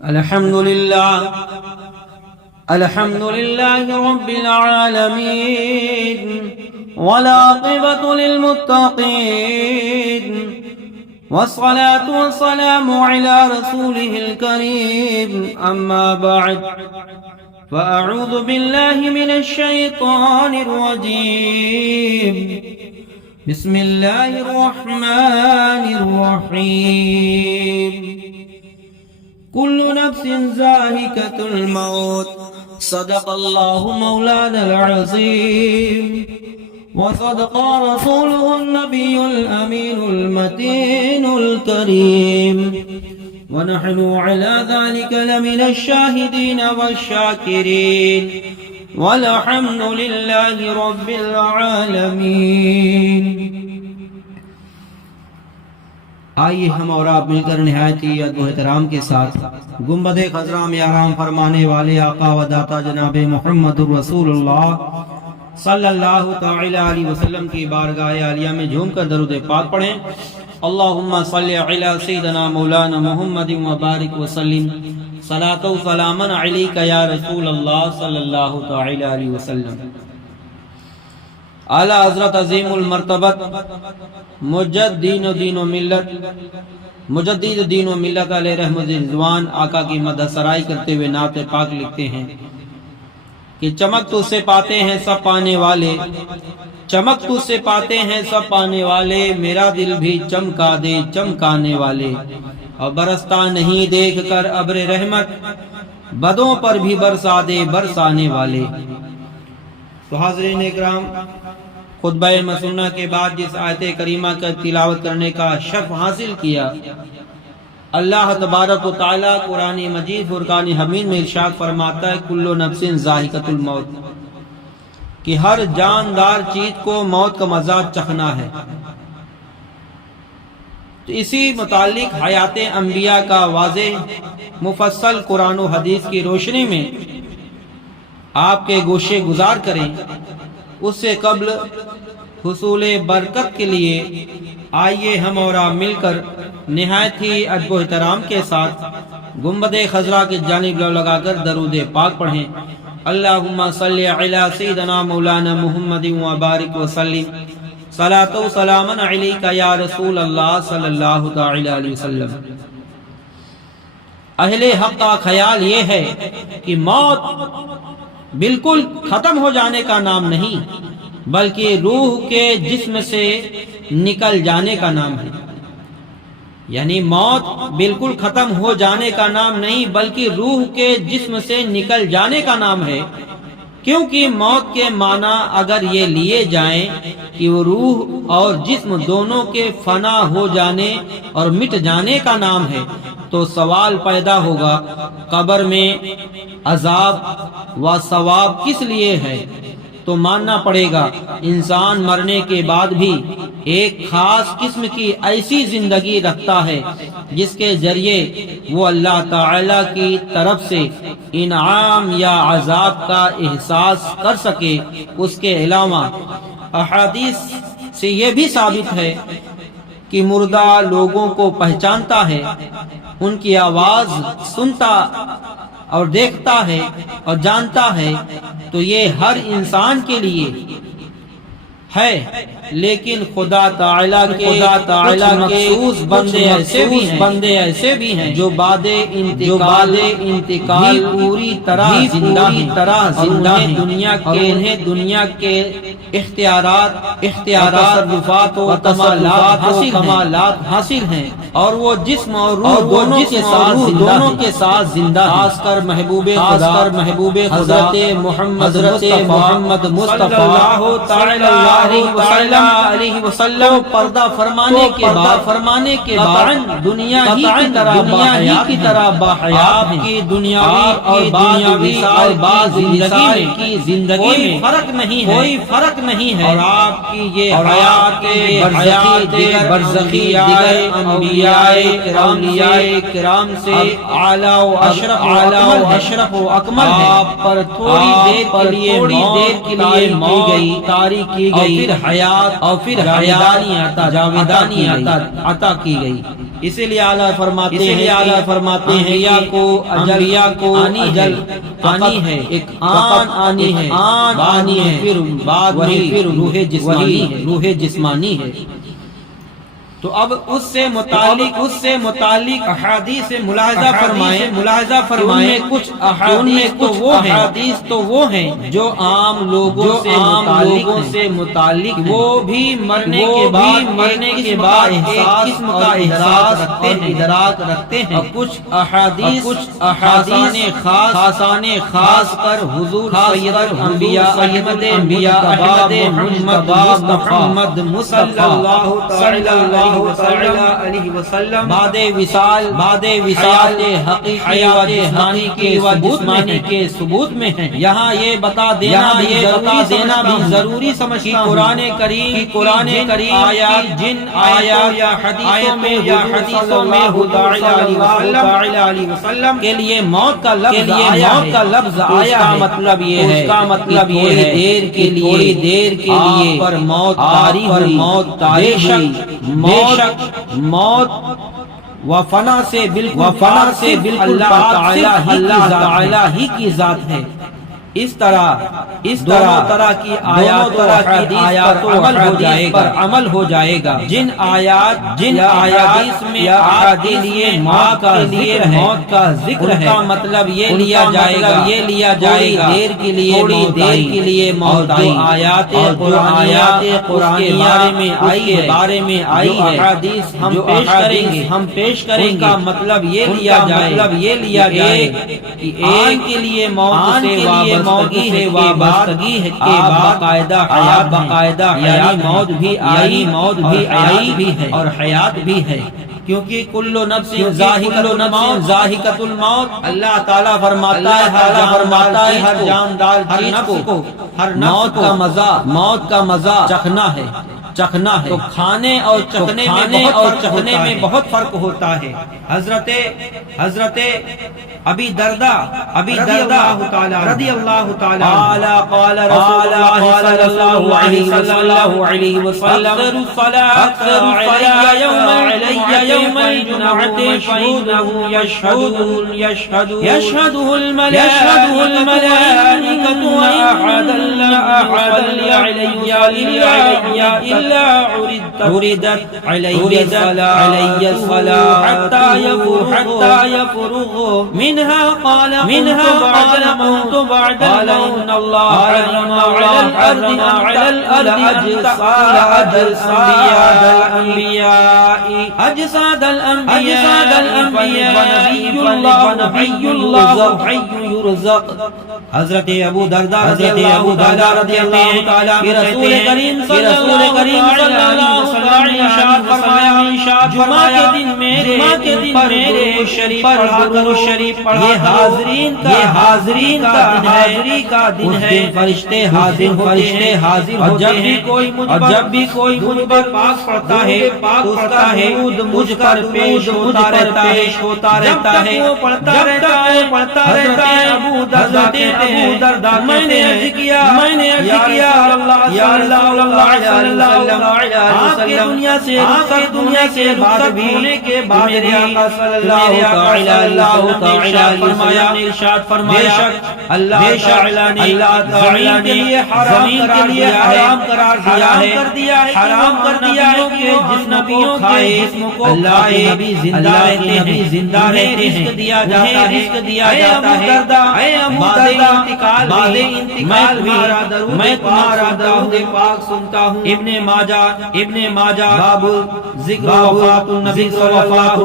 الحمد لله رب العالمين والعاقبة للمتقين والصلاة والسلام على رسوله الكريم أما بعد فأعوذ بالله من الشيطان الرجيم بسم الله الرحمن الرحيم كل نفس ذائقة الموت صدق الله مولانا العظيم وصدق رسوله النبي الأمين المتين الكريم ونحن على ذلك لمن الشاهدين والشاكرين والحمد لله رب العالمين. آئیے ہم اور آپ مل کر نہایت ہی ادب و احترام کے ساتھ گنبد خضرا میں آرام فرمانے والے آقا و داتا جناب محمد رسول اللہ صلی اللہ تعالی علیہ وسلم کی بارگاہ عالیہ میں جھوم کر درود پاک پڑھیں. اللہم صلی علی سیدنا مولانا محمد وبارک وسلم صلاۃ و سلاما علیک یا رسول اللہ صلی اللہ تعالی علیہ وسلم. اعلی حضرت عظیم المرتبت مجدد دین و ملت علیہ رحمت رضوان آقا کی مدح سرائی کرتے ہوئے نعت پاک لکھتے ہیں کہ چمک تو سے پاتے ہیں سب پانے والے، چمک تو سے پاتے ہیں سب پانے والے، میرا دل بھی چمکا دے چمکانے والے، اور برستا نہیں دیکھ کر ابر رحمت، بدوں پر بھی برسا دے برسانے والے. تو حاضرین اکرام، خطبہ مسنہ کے بعد جس آیت کریمہ کا تلاوت کرنے کا شرف حاصل کیا، اللہ تبارک و تعالی قرآن مجید فرقان حمید میں ارشاد فرماتا ہے کل نفس ذائقۃ الموت، کہ ہر جاندار چیز کو موت کا مزہ چکھنا ہے. تو اسی متعلق حیات انبیاء کا واضح مفصل قرآن و حدیث کی روشنی میں آپ کے گوشے گزار کریں. اس سے قبل حصول برکت کے لیے آئیے ہم اور آپ مل کر نہایت ہی ادب و احترام کے ساتھ گنبد خضرا کی جانب لگا کر درود پاک پڑھیں. اللہم صلی علی سیدنا مولانا محمد وبارک وسلم صلاۃ و سلاما علیک یا رسول اللہ صلی اللہ تعالی علیہ وسلم. اہل حق کا خیال یہ ہے کہ موت بالکل ختم ہو جانے کا نام نہیں، بلکہ روح کے جسم سے نکل جانے کا نام ہے. یعنی موت بالکل ختم ہو جانے کا نام نہیں بلکہ روح کے جسم سے نکل جانے کا نام ہے، کیونکہ موت کے معنی اگر یہ لیے جائیں کہ وہ روح اور جسم دونوں کے فنا ہو جانے اور مٹ جانے کا نام ہے، تو سوال پیدا ہوگا قبر میں عذاب و ثواب کس لیے ہے؟ تو ماننا پڑے گا انسان مرنے کے بعد بھی ایک خاص قسم کی ایسی زندگی رکھتا ہے جس کے ذریعے وہ اللہ تعالی کی طرف سے انعام یا عذاب کا احساس کر سکے. اس کے علاوہ احادیث سے یہ بھی ثابت ہے کہ مردہ لوگوں کو پہچانتا ہے، ان کی آواز سنتا اور دیکھتا ہے اور جانتا ہے. تو یہ ہر انسان کے لیے ہے، لیکن خدا تعالیٰ کے مخصوص بندے ایسے بھی ہیں جو بعد انتقال پوری طرح زندہ ہیں، انہیں دنیا کے اختیارات تصرفات و کمالات حاصل ہیں، اور وہ جسم اور روح دونوں کے ساتھ زندہ ہیں. خاص کر محبوب حضرت محمد مصطفیٰ علیہ وسلم پردہ فرمانے کے بعد دنیا ہی کی طرح باحیات ہیں. کی دنیاوی اور بعض زندگی میں کوئی فرق نہیں ہے. اور آپ کی یہ حیات برزخی انبیاء کرام سے اعلیٰ و اشرف و اکمل ہے. آپ پر تھوڑی دیر کے لیے تاریخ کی گئی، پھر حیات اور پھر جاویدانی عطا کی گئی۔ اسی لیے اعلیٰ فرماتے ہیں انبیاء کو اجل آنی ہے، ایک آن آنی ہے، پھر بعد میں پھر روح جسمانی ہے۔ تو اب اس سے متعلق احادیث سے ملاحظہ فرمائیں کچھ احادیث تو وہ ہیں جو عام لوگوں سے متعلق وہ بھی مرنے کے بعد ایک قسم کا ادراک رکھتے ہیں، اور کچھ احادیث خاص کر حضور سید الانبیاء احمد محمد مصطفی صلی اللہ علیہ وسلم بعد وصال حقیقی و جسمانی کے ثبوت میں ہیں۔ یہاں یہ بتا دینا بھی ضروری سمجھتا ہوں قرآن کریم آیات جن آیات یا حدیثوں میں علیہ وسلم کے لیے موت کا لفظ آیا ہے، مطلب یہ ہے دیر کے لیے پر موت طاری ہوئی۔ موت و فنا سے بالکل اللہ تعالی ہی کی ذات ہے۔ اس طرح دونوں طرح کی آیات پر عمل ہو جائے گا۔ جن آیات میں احادیث موت کا ذکر ہے، کا مطلب یہ لیا جائے گا دیر کے لیے موت آئی۔ آیات قرآن بارے میں آئی ہے، احادیث ہم پیش کریں گے، کا مطلب یہ لیا جائے کہ ایک کے لیے موت سے وابستگی ہے کہ باقاعدہ یعنی موت بھی آئی ہے اور حیات بھی ہے، کیونکہ کل نفس ذائقۃ الموت اللہ تعالیٰ فرماتا ہے ہر جاندار نفس کو موت کا مزہ چکھنا ہے۔ تو کھانے اور چکھنے میں بہت فرق ہوتا ہے۔ حضرت ابی دردہ رضی اللہ تعالی قال رسول اللہ صلی اللہ علیہ وسلم اکثر علی یوم الجمعۃ فإنه يشهده الملائكة وأحد إلا عرضت علي الصلاة حتى يفرغ منها قال قمت بعد إن الله حرم على الأرض أجساد الأنبياء ونبي الله حي يرزق۔ حضرت ابو دردہ رضی اللہ تعالی رسول کریم صلی اللہ علیہ وسلم ارشاد فرمایا جمعہ کے دن میرے پر شریف پڑھا، یہ حاضرین کا دن ہے، فرشتے حاضر اور جب بھی کوئی مجھ پر پاک پڑھتا ہے تو اس کا درود مجھ پر پیش ہوتا رہتا ہے، وہ پڑھتا رہتا ہے۔ ابو دردہ میں نے عرض کیا یا اللہ آپ کے دنیا سے رخصت ہونے کے بعد میرے آقا صلی اللہ تعالی ارشاد فرمایا اللہ تعالی نے زمین کے لیے حرام قرار دیا ہے کہ جس نبیوں کے جسم کو اللہ کے نبی زندہ رہتے ہیں، دیا جاتا ہے۔ اے ابو دردہ بعد انتقال میں تمہارا درود پاک سنتا ہوں۔ ابن ماجہ باب ذکر وفات النبی صلی اللہ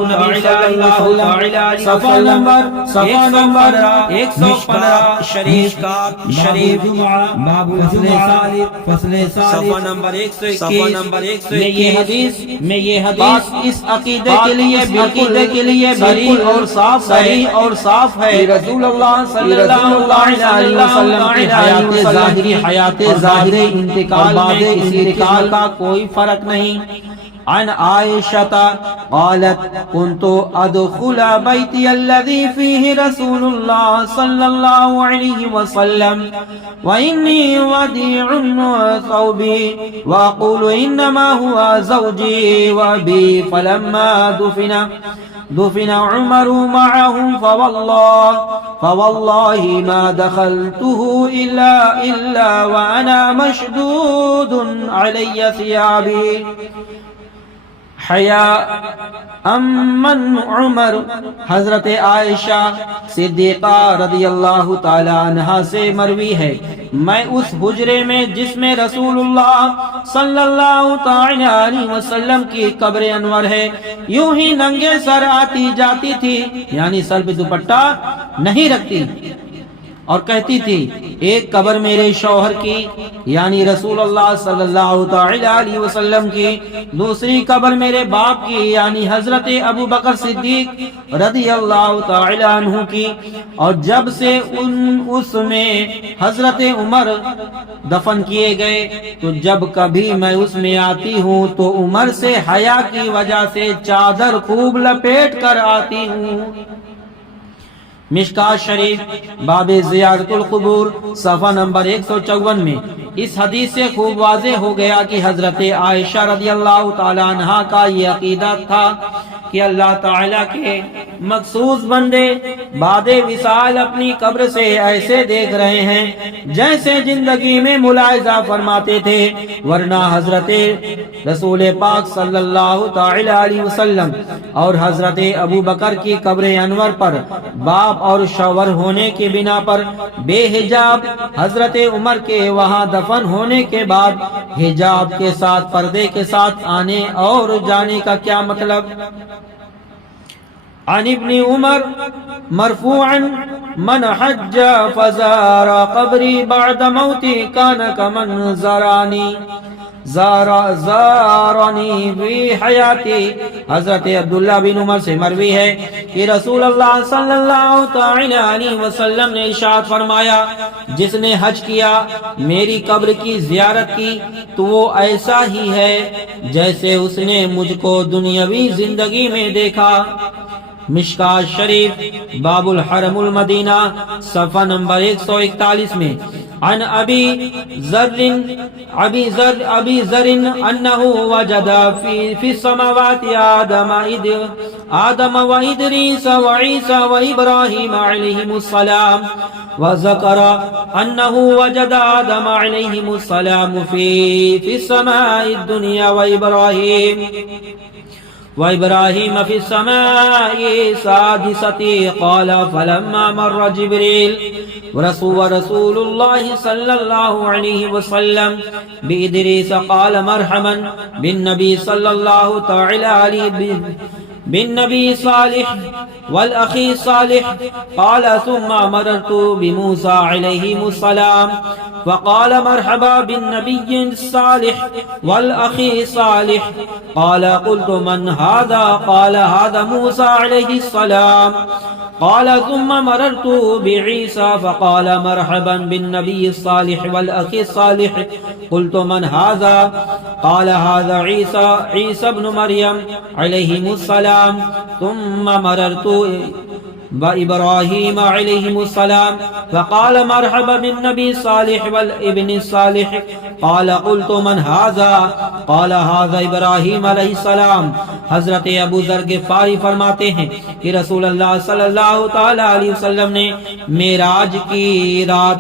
علیہ وسلم، صفحہ نمبر 115 شریف باب فصل صفحہ نمبر 121 میں یہ حدیث اس عقیدے کے لیے بری اور صاف ہے۔ رسول اللہ صلی اللہ علیہ وسلم کی حیات ظاہری انتقال میں انتقال کا کوئی فرق نہیں۔ عن عائشة قالت كنت أدخل بيتي الذي فيه رسول الله صلى الله عليه وسلم وإني وديع ثوبي وأقول إنما هو زوجي وأبي فلما دفن عمر معهم فوالله ما دخلته إلا وأنا مشدود علي ثيابي حیا امن عمر۔ حضرت عائشہ صدیقہ رضی اللہ تعالی عنہا سے مروی ہے، میں اس حجرے میں جس میں رسول اللہ صلی اللہ تعالی علیہ وسلم کی قبر انور ہے، یوں ہی ننگے سر آتی جاتی تھی، یعنی سر پہ دوپٹہ نہیں رکھتی، اور کہتی تھی ایک قبر میرے شوہر کی یعنی رسول اللہ صلی اللہ تعالی علیہ وسلم کی، دوسری قبر میرے باپ کی یعنی حضرت ابو بکر صدیق رضی اللہ تعالی عنہ کی، اور جب سے اس میں حضرت عمر دفن کیے گئے تو جب کبھی میں اس میں آتی ہوں تو عمر سے حیا کی وجہ سے چادر خوب لپیٹ کر آتی ہوں۔ مشکات شریف باب زیارت القبور صفحہ نمبر 154 میں اس حدیث سے خوب واضح ہو گیا کہ حضرت عائشہ رضی اللہ تعالی عنہا کا یہ عقیدہ تھا کہ اللہ تعالیٰ کے مخصوص بندے بعد وصال اپنی قبر سے ایسے دیکھ رہے ہیں جیسے زندگی میں ملاحظہ فرماتے تھے، ورنہ حضرت رسول پاک صلی اللہ تعالی علیہ وسلم اور حضرت ابو بکر کی قبر انور پر باپ اور شوہر ہونے کی بنا پر بے حجاب حضرت عمر کے وہاں دفن ہونے کے بعد حجاب کے ساتھ پردے کے ساتھ آنے اور جانے کا کیا مطلب؟ عن ابن عمر مرفوعا من حج فزار قبری بعد موتی کان کمن زارانی فی حیاتی۔ حضرت عبداللہ بن عمر سے مروی ہے کہ رسول اللہ صلی اللہ تعالی علیہ وسلم نے ارشاد فرمایا، جس نے حج کیا میری قبر کی زیارت کی تو وہ ایسا ہی ہے جیسے اس نے مجھ کو دنیاوی زندگی میں دیکھا۔ مشکات شریف باب الحرم المدینہ صفحہ نمبر 141 میں عن ابی ذر انہ وجد فی السماوات آدم و ادریس و عیسی و ابراہیم علیہم السلام وذکر انہ وجد آدم علیہم السلام فی السماء الدنیا وإبراهيم في السماء سادستي قال فلما مر جبريل ورسول الله صلى الله عليه وسلم بإدريس قال مرحبا بالنبي صلى الله تعالى عليه بالنبي صالح والأخي صالح قال ثم مررت بموسى عليهم السلام فقال مرحبا بالنبي الصالح والأخي صالح قال قلت من هذا قال هذا موسى عليه السلام قال ثم مررت بعيسى فقال مرحبا بالنبي الصالح والأخي الصالح قلت من هذا قال هذا عيسى ابن مريم عليهم السلام ثم مررت وإبراهيم عليهم السلام فقال مرحبا بالنبي صالح والابن الصالح قال قلت من هذا قال هذا إبراهيم عليه السلام۔ حضرت ابو ذر غفاری فرماتے ہیں کہ رسول اللہ صلی اللہ تعالی علیہ وسلم نے معراج کی رات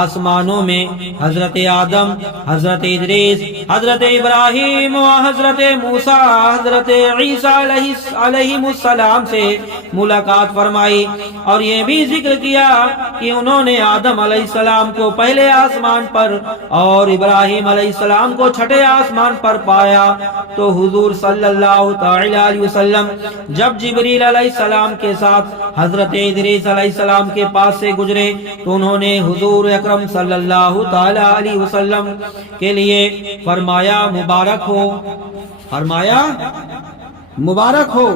آسمانوں میں حضرت آدم، حضرت ادریس، حضرت ابراہیم و حضرت موسیٰ، حضرت عیسیٰ علیہ السلام سے ملاقات فرمائی، اور یہ بھی ذکر کیا کہ انہوں نے آدم علیہ السلام کو پہلے آسمان پر اور ابراہیم علیہ السلام کو چھٹے آسمان پر پایا۔ تو حضور صلی اللہ تعالی علیہ وسلم جب جبریل علیہ السلام کے ساتھ حضرت ادریس علیہ السلام کے پاس سے گزرے تو انہوں نے حضور اکرم صلی اللہ تعالی علیہ وسلم کے لیے فرمایا مبارک ہو، فرمایا مبارک ہو۔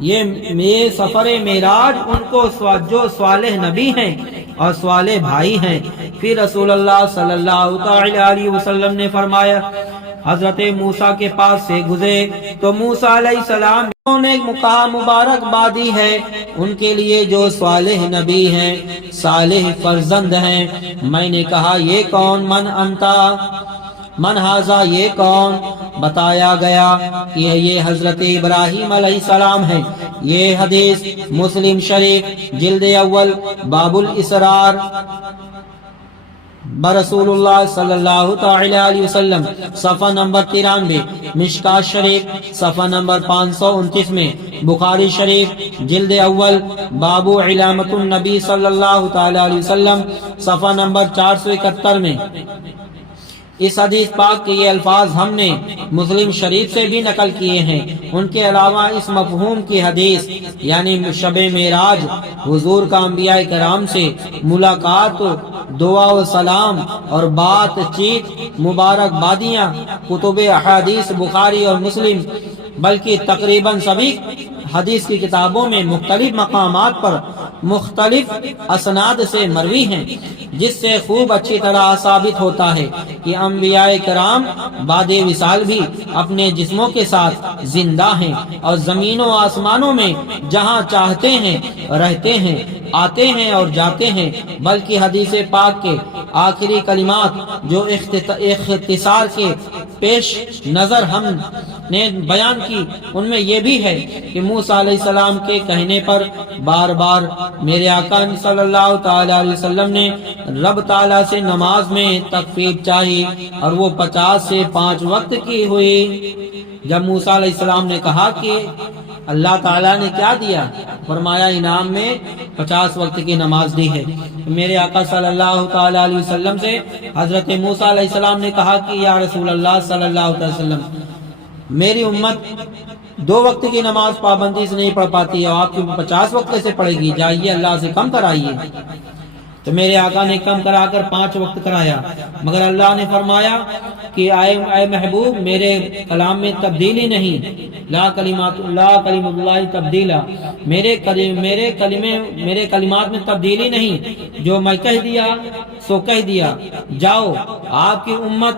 یہ سفر معراج ان کو جو صالح نبی ہیں اور صالح بھائی ہیں۔ پھر رسول اللہ صلی اللہ تعالی علیہ وسلم نے فرمایا حضرت موسیٰ کے پاس سے گزرے تو موسیٰ علیہ السلام نے مقام مبارک بادی ہے ان کے لیے جو صالح نبی ہیں، صالح فرزند ہیں۔ میں نے کہا یہ کون؟ من انتا، من ہاذا، یہ کون؟ بتایا گیا کہ یہ حضرت ابراہیم علیہ السلام ہیں۔ یہ حدیث مسلم شریف جلد اول باب الاسرار برسول اللہ صلی اللہ تعالی علیہ وسلم صفحہ نمبر 93، مشکات شریف صفحہ نمبر 529 میں، بخاری شریف جلد اول باب علامت النبی صلی اللہ تعالی علیہ وسلم صفحہ نمبر 471 میں۔ اس حدیث پاک کے یہ الفاظ ہم نے مسلم شریف سے بھی نقل کیے ہیں۔ ان کے علاوہ اس مفہوم کی حدیث یعنی شب معراج، حضور کا انبیاء کرام سے ملاقات، دعا و سلام اور بات چیت، مبارک بادیاں، کتب احادیث بخاری اور مسلم بلکہ تقریباً سبھی حدیث کی کتابوں میں مختلف مقامات پر مختلف اسناد سے مروی ہیں، جس سے خوب اچھی طرح ثابت ہوتا ہے کہ انبیاء کرام بعد وصال بھی اپنے جسموں کے ساتھ زندہ ہیں اور زمین و آسمانوں میں جہاں چاہتے ہیں رہتے ہیں، آتے ہیں اور جاتے ہیں۔ بلکہ حدیث پاک کے آخری کلمات جو اختصار کے پیش نظر ہم نے بیان کی، ان میں یہ بھی ہے کہ موسیٰ علیہ السلام کے کہنے پر بار بار میرے آقا صلی اللہ تعالی علیہ وسلم نے رب تعالیٰ سے نماز میں تخفیف چاہی اور وہ 50 سے 5 وقت کی ہوئی۔ جب موسیٰ علیہ السلام نے کہا کہ اللہ تعالیٰ نے کیا دیا، فرمایا انعام میں 50 وقت کی نماز دی ہے۔ میرے آقا صلی اللہ تعالی علیہ وسلم سے حضرت موسیٰ علیہ السلام نے کہا کہ یا رسول اللہ صلی اللہ علیہ وسلم، میری امت 2 وقت کی نماز پابندی سے نہیں پڑھ پاتی ہے، آپ کی 50 وقت سے پڑھے گی، جائیے اللہ سے کم کرائیے۔ تو میرے آقا نے کم کرا کر 5 وقت کرایا، مگر اللہ نے فرمایا کہ اے محبوب، میرے کلام میں تبدیلی نہیں، لا کلمات اللہ تبدیلا، میرے کلمات میں تبدیلی نہیں، جو میں کہہ دیا سو کہہ دیا۔ جاؤ، آپ کی امت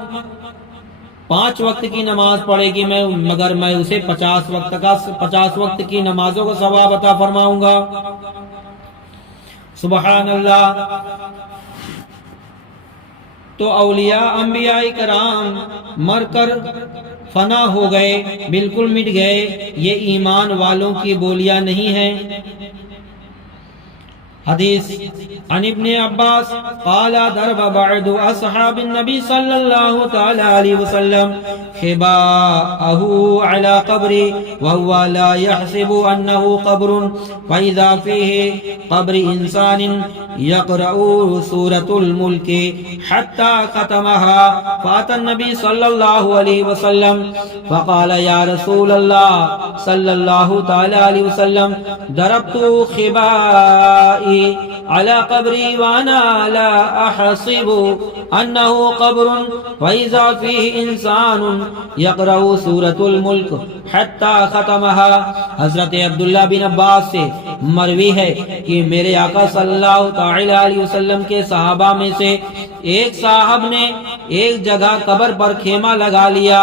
5 وقت کی نماز پڑھے گی، مگر میں اسے 50 وقت کی نمازوں کو ثواب عطا فرماؤں گا۔ سبحان اللہ۔ تو اولیاء انبیاء کرام مر کر فنا ہو گئے، بالکل مٹ گئے، یہ ایمان والوں کی بولیاں نہیں ہیں۔ حدیث عن ابن عباس قال ضرب بعض اصحاب النبي صلى الله تعالى عليه وسلم خباءه على قبر وهو لا يحسب انه قبر، فاذا فيه قبر انسان يقرأ سورة الملك حتى ختمها، فاتى النبي صلى الله عليه وسلم فقال يا رسول الله صلى الله تعالى عليه وسلم ضربت خبائي على قبري وانا لا احسب انه قبر، واذا فيه انسان يقرأ سورة الملك حتى ختمها۔ حضرت عبداللہ بن عباس سے مروی ہے کہ میرے آقا صلی اللہ تعالی علیہ وسلم کے صحابہ میں سے ایک صاحب نے ایک جگہ قبر پر خیمہ لگا لیا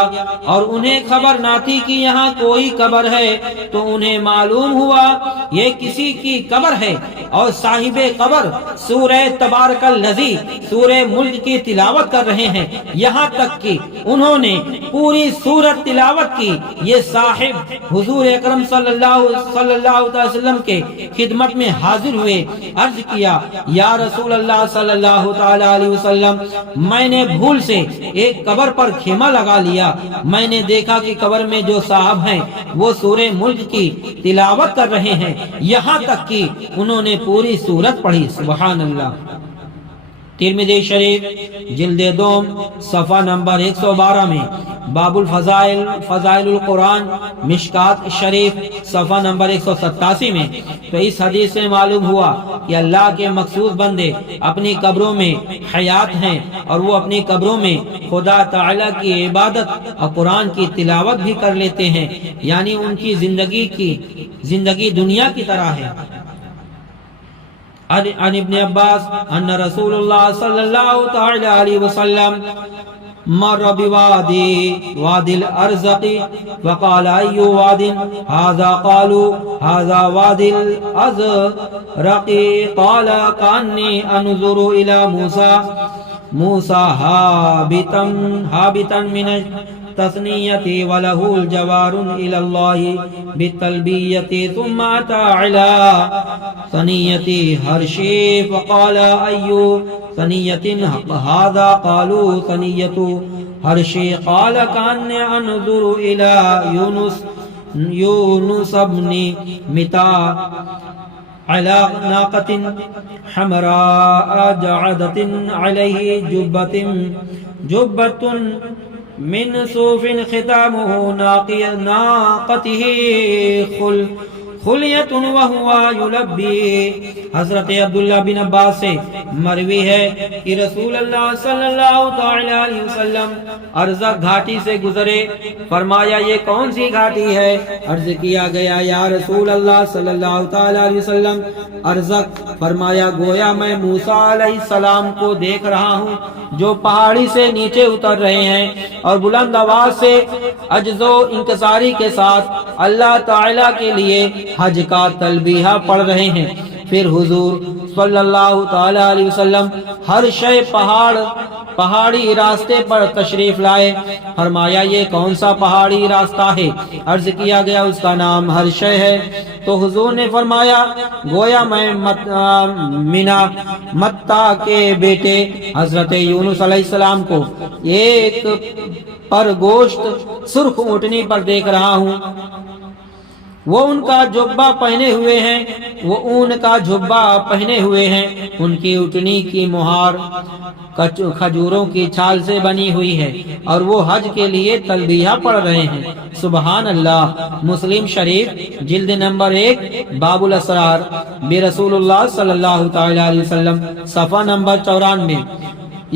اور انہیں خبر نہ تھی کہ یہاں کوئی قبر ہے، تو انہیں معلوم ہوا یہ کسی کی قبر ہے، اور صاحب قبر سورہ تبارک الذی، سورہ ملک کی تلاوت کر رہے ہیں، یہاں تک کہ انہوں نے پوری سورت تلاوت کی۔ یہ صاحب حضور اکرم صلی اللہ علیہ وسلم کے خدمت میں حاضر ہوئے، عرض کیا یا رسول اللہ صلی اللہ تعالی علیہ وسلم، میں نے بھول سے ایک قبر پر خیمہ لگا لیا، میں نے دیکھا کہ قبر میں جو صاحب ہیں وہ سورہ ملک کی تلاوت کر رہے ہیں، یہاں تک کہ انہوں نے پوری سورت پڑھی۔ سبحان اللہ۔ ترمذی شریف جلد دوم صفحہ نمبر 112 میں، باب الفضائل، فضائل القرآن، مشکات شریف صفحہ نمبر 187 میں۔ تو اس حدیث سے معلوم ہوا کہ اللہ کے مخصوص بندے اپنی قبروں میں حیات ہیں، اور وہ اپنی قبروں میں خدا تعالی کی عبادت اور قرآن کی تلاوت بھی کر لیتے ہیں، یعنی ان کی زندگی دنیا کی طرح ہے۔ عن ابن عباس ان رسول اللہ صلی اللہ تعالی علیہ وسلم مر بوادي وادي الأرزق وقال أي واد هذا قالوا هذا وادي الأزرق قال كأني أنظر إلى موسى هابتا من التثنية وله الجوار إلى الله بالتلبية ثم أتى على ثنية هرشي فقال أي ثنية هذا قالوا ثنية هرشي قال كأني أنظر إلى يونس بن متى على ناقة حمراء جعدة عليه جبة من صوف ختامه ناقته خلیت وہو یلبی۔ حضرت عبداللہ بن عباس سے مروی ہے کہ رسول اللہ صلی اللہ تعالی علیہ وسلم ارزق گھاٹی سے گزرے، فرمایا یہ کون سی گھاٹی ہے؟ عرض کیا گیا یا رسول اللہ صلی اللہ تعالی علیہ وسلم ارزق؟ فرمایا گویا میں موسیٰ علیہ السلام کو دیکھ رہا ہوں جو پہاڑی سے نیچے اتر رہے ہیں اور بلند آواز سے عجز و انکساری کے ساتھ اللہ تعالی کے لیے حج کا تلبیہ پڑھ رہے ہیں۔ پھر حضور صلی اللہ تعالی علیہ وسلم ہر شے پہاڑی راستے پر تشریف لائے، فرمایا یہ کون سا پہاڑی راستہ ہے؟ عرض کیا گیا اس کا نام ہر شے ہے۔ تو حضور نے فرمایا گویا میں متا کے بیٹے حضرت یونس علیہ السلام کو ایک پر گوشت سرخ اونٹنی پر دیکھ رہا ہوں، وہ ان کا جبہ پہنے ہوئے ہیں، ان کی اٹھنی کی مہار کھجوروں کی چھال سے بنی ہوئی ہے اور وہ حج کے لیے تلبیہ پڑھ رہے ہیں۔ سبحان اللہ۔ مسلم شریف جلد نمبر 1 باب الاسرار برسول اللہ صلی اللہ تعالی علیہ وسلم صفحہ نمبر 94۔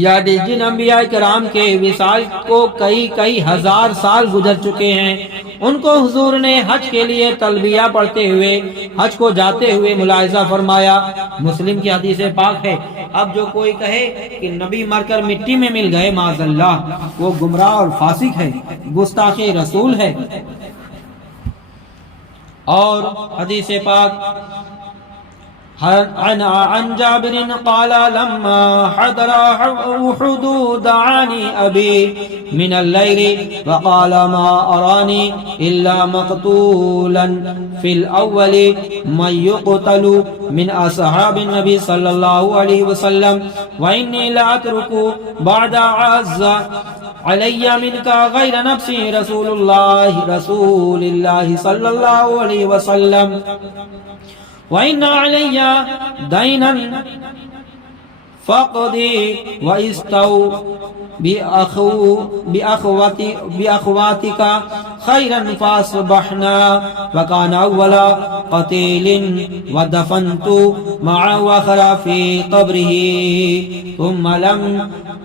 یعنی جن انبیاء کرام کے وصال کو کئی ہزار سال گزر چکے ہیں، ان کو حضور نے حج کے لیے تلبیہ پڑھتے ہوئے حج کو جاتے ہوئے ملاحظہ فرمایا۔ مسلم کی حدیث پاک ہے۔ اب جو کوئی کہے کہ نبی مر کر مٹی میں مل گئے، معاذ اللہ، وہ گمراہ اور فاسق ہے، گستاخ رسول ہے۔ اور حدیث پاک عن جابر قال لما حضر احد دعاني ابي من الليل وقال ما اراني الا مقتولا في الاول من يقتل من اصحاب النبي صلى الله عليه وسلم واني لا اترك بعد عز علي منك غير نفسي رسول الله صلى الله عليه وسلم وَإِنَّ عَلَيَّ دَيْنًا فَقْضِي وَإِسْتَوْ بِأَخْوَاتِكَ خَيْرًا فَأَصْبَحْنَا وَكَانَ أَوَّلَ قَتِيلٍ وَدَفَنْتُ مَعَهُ وَخَرَ فِي قَبْرِهِ ثُمَّ لَمْ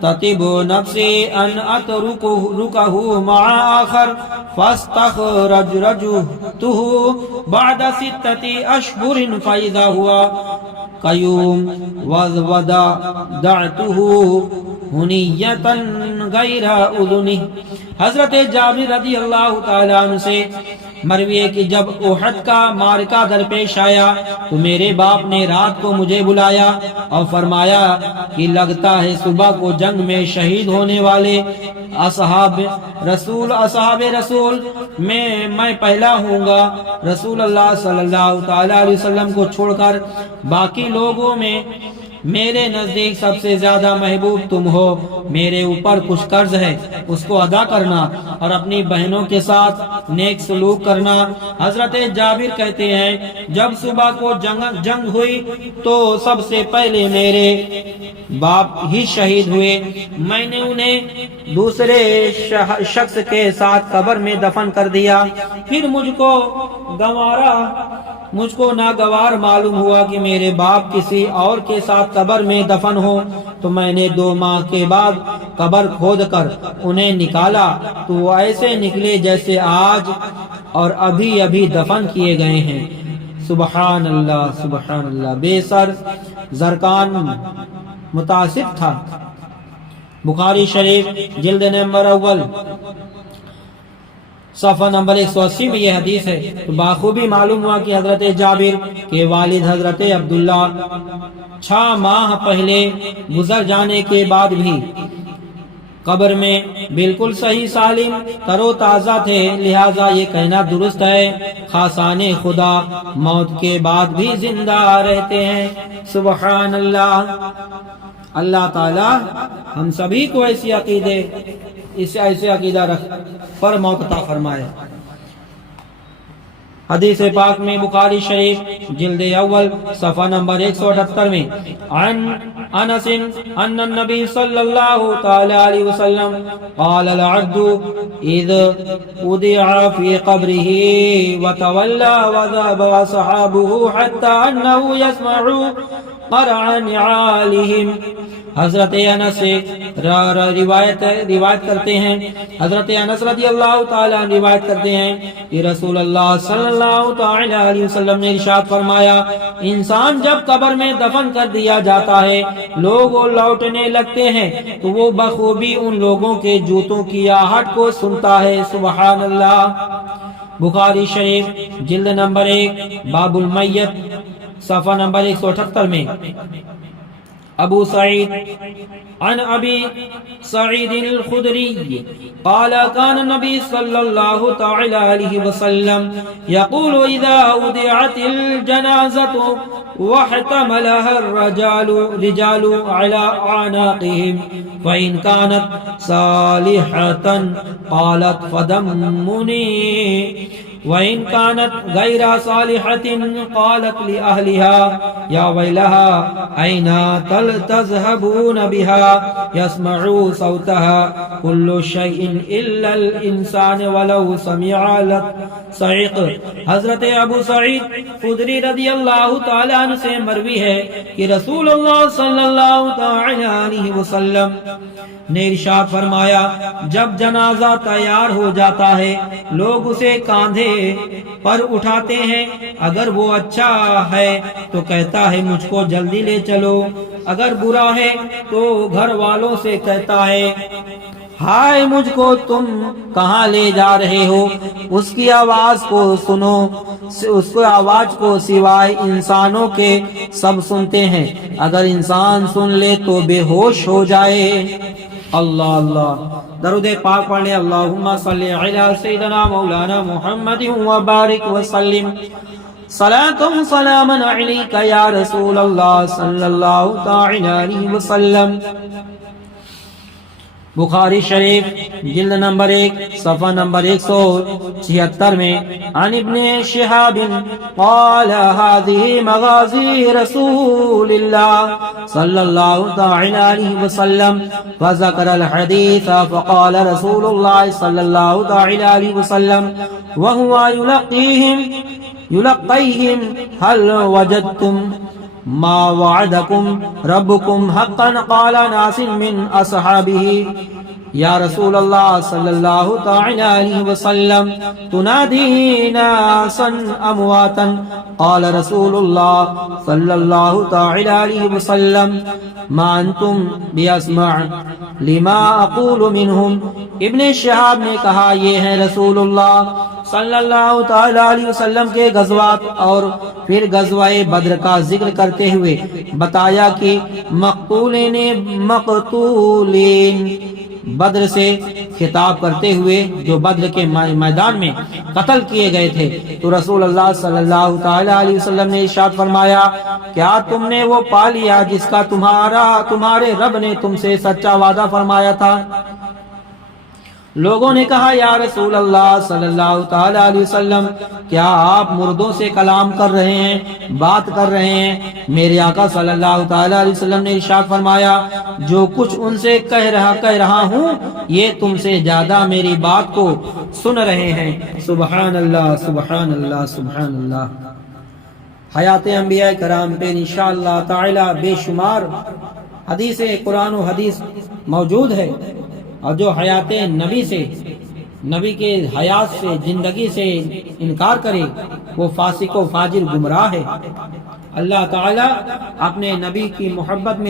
تَطِبْ نَفْسِي أَنْ أَتْرُكَهُ مَعَ آخَرٍ فَاسْتَخْرَجْتُهُ بَعْدَ 6 أشهر فَإِذَا هُوَ قَيُّومٌ وَوَضَعْتُهُ ہنیتاً غیر اذنہ۔ حضرت جابر رضی اللہ تعالیٰ عنہ سے مروی ہے کہ جب احد کا معرکہ درپیش آیا تو میرے باپ نے رات کو مجھے بلایا اور فرمایا کہ لگتا ہے صبح کو جنگ میں شہید ہونے والے اصحاب رسول میں پہلا ہوں گا۔ رسول اللہ صلی اللہ تعالی علیہ وسلم کو چھوڑ کر باقی لوگوں میں میرے نزدیک سب سے زیادہ محبوب تم ہو۔ میرے اوپر کچھ قرض ہے، اس کو ادا کرنا اور اپنی بہنوں کے ساتھ نیک سلوک کرنا۔ حضرت جابر کہتے ہیں جب صبح کو جنگ ہوئی تو سب سے پہلے میرے باپ ہی شہید ہوئے۔ میں نے انہیں دوسرے شخص کے ساتھ قبر میں دفن کر دیا۔ پھر مجھ کو ناگوار معلوم ہوا کہ میرے باپ کسی اور کے ساتھ قبر میں دفن ہو، تو میں نے 2 ماہ کے بعد قبر کھود کر انہیں نکالا تو وہ ایسے نکلے جیسے آج اور ابھی دفن کیے گئے ہیں۔ سبحان اللہ سبحان اللہ۔ بے سر زرکان متاثر تھا بخاری شریف جلد نمبر اول صفحہ نمبر 180 میں یہ حدیث ہے۔ تو بخوبی معلوم ہوا کہ حضرت جابر کے والد حضرت عبداللہ 6 ماہ پہلے گزر جانے کے بعد بھی قبر میں بالکل صحیح سالم تر و تازہ تھے، لہذا یہ کہنا درست ہے خاصان خدا موت کے بعد بھی زندہ رہتے ہیں۔ سبحان اللہ۔ اللہ تعالی ہم سبھی کو ایسے عقیدہ رکھ پر موت عطا فرمائے۔ حدیث پاک میں بخاری شریف جلد اول صفحہ نمبر 178 میں عن انس ان النبی صلی اللہ تعالی علیہ وسلم قال العبد اذ وضع في قبره وتولى وذهب وصحابه حتى انه يسمع قرع نعالهم۔ حضرت انس سے روایت کرتے ہیں، حضرت انس رضی اللہ تعالیٰ روایت کرتے ہیں کہ رسول اللہ صلی اللہ تعالی علیہ وسلم نے ارشاد فرمایا، انسان جب قبر میں دفن کر دیا جاتا ہے لوگ لوٹنے لگتے ہیں تو وہ بخوبی ان لوگوں کے جوتوں کی آہٹ کو سنتا ہے۔ سبحان اللہ۔ بخاری شریف جلد نمبر 1 باب المیت صفحہ نمبر 178 میں ابو سعید عن ابی سعید الخدری قال كان النبي صلى الله تعالى عليه وسلم يقول اذا وضعت الجنازة واحتملها الرجال على اعناقهم فإن كانت صالحة قالت فدمني وإن كانت غير صالحة قالت لأهلها يا ويلها أين تذهبون بها يسمع صوتها كل شيء إلا الإنسان ولو سمع صعق۔ حضرت ابو سعید خدری رضی اللہ تعالیٰ عنہ سے مروی ہے کہ رسول اللہ صلی اللہ تعالی علیہ وسلم نے ارشاد فرمایا، جب جنازہ تیار ہو جاتا ہے لوگ اسے کاندھے پر اٹھاتے ہیں، اگر وہ اچھا ہے تو کہتا ہے مجھ کو جلدی لے چلو، اگر برا ہے تو گھر والوں سے کہتا ہے ہائے مجھ کو تم کہاں لے جا رہے ہو۔ اس کی آواز کو سنو، اس کی آواز کو سوائے انسانوں کے سب سنتے ہیں، اگر انسان سن لے تو بے ہوش ہو جائے۔ اللہ اللہ۔ درود پاک پڑھیں، اللہم صلی علی سیدنا مولانا محمد وبارک وسلم۔ صلاۃ و سلام علیک یا رسول اللہ صلی اللہ تعالی علیہ وسلم۔ بخاری شریف جلد نمبر 1 صفحہ نمبر 176 میں عن ابن شہاب قال هذه مغازی رسول اللہ صلی اللہ تعالی علیہ وسلم فذكر الحديث فقال رسول اللہ صلی اللہ تعالی علیہ وسلم وهو يلقيهم هل وجدتم ما وعدكم ربكم حقا قال ناس من اصحابه یا رسول اللہ صلی اللہ تعالی علیہ وسلم تنادی ناسا امواتا قال رسول اللہ صلی اللہ تعالی علیہ وسلم ما انتم بیسمع لما اقول منہم۔ ابن شہاب نے کہا یہ ہے رسول اللہ صلی اللہ تعالی علیہ وسلم کے غزوات اور پھر غزوہ بدر کا ذکر کرتے ہوئے بتایا کہ مقتولین بدر سے خطاب کرتے ہوئے جو بدر کے میدان میں قتل کیے گئے تھے، تو رسول اللہ صلی اللہ تعالی علیہ وسلم نے ارشاد فرمایا کیا تم نے وہ پا لیا جس کا تمہارے رب نے تم سے سچا وعدہ فرمایا تھا؟ لوگوں نے کہا یا رسول اللہ صلی اللہ تعالی علیہ وسلم کیا آپ مردوں سے کلام کر رہے ہیں، بات کر رہے ہیں؟ میرے آقا صلی اللہ تعالی علیہ وسلم نے ارشاد فرمایا جو کچھ ان سے کہہ رہا ہوں یہ تم سے زیادہ میری بات کو سن رہے ہیں۔ سبحان اللہ سبحان اللہ سبحان اللہ۔ حیات انبیاء کرام پہ انشاءاللہ تعالی بے شمار حدیث قرآن و حدیث موجود ہے، اور جو حیات نبی سے، نبی کے حیات سے، زندگی سے انکار کرے وہ فاسق و فاجر گمراہ ہے۔ اللہ تعالی اپنے نبی کی محبت میں